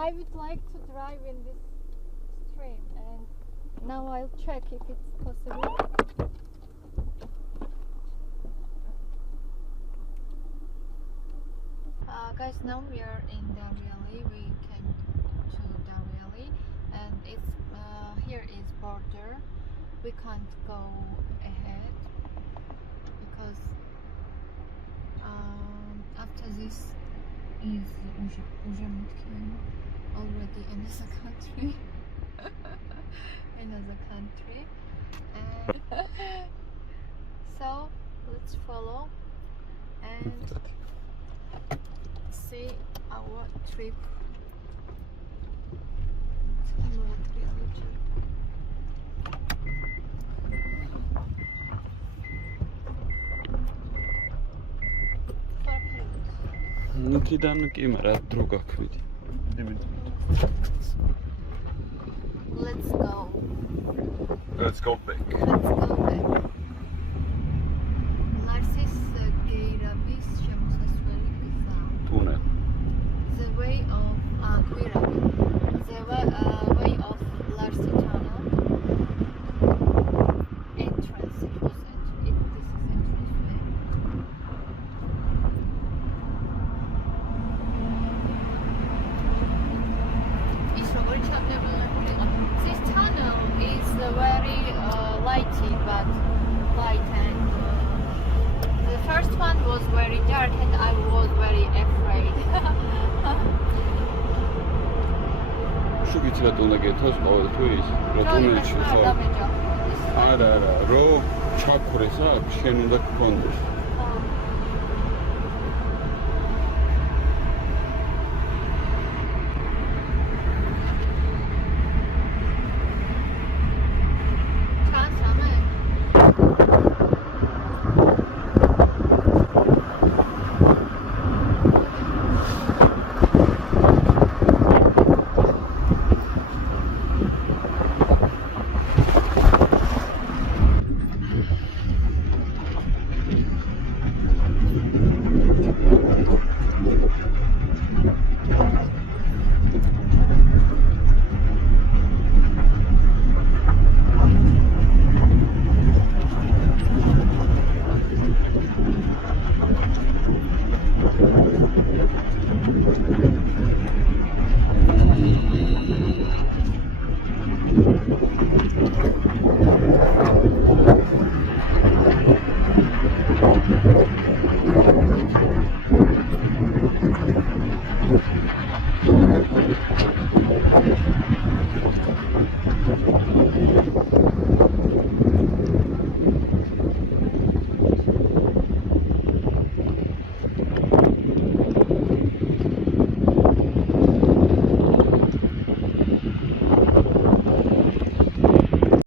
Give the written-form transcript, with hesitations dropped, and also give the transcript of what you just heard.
I would like to drive in this stream, and now I'll check if it's possible. Guys, now we are in Daryali. We came to Daryali, and it's here is border. We can't go ahead because after this is already another country. Another country. And so let's follow and see our trip. ნუქიდან კი მარა დრო გაქვით. Let's go. Let's go back. Let's go back. Narsis Geirabis შემოსასვლელი გზა. Tunnel. The way of the way of Larsi tunnel. Entrance. It was this is entrance way. This tunnel is very lighty, but light, and the first one was very dark, and I was very afraid. შუგიცრად უნდა გეთოს ყოველთვის რა თუნელში ხო? არა, რო ჩაქვრეს აქ შენ უნდა გქონდეს.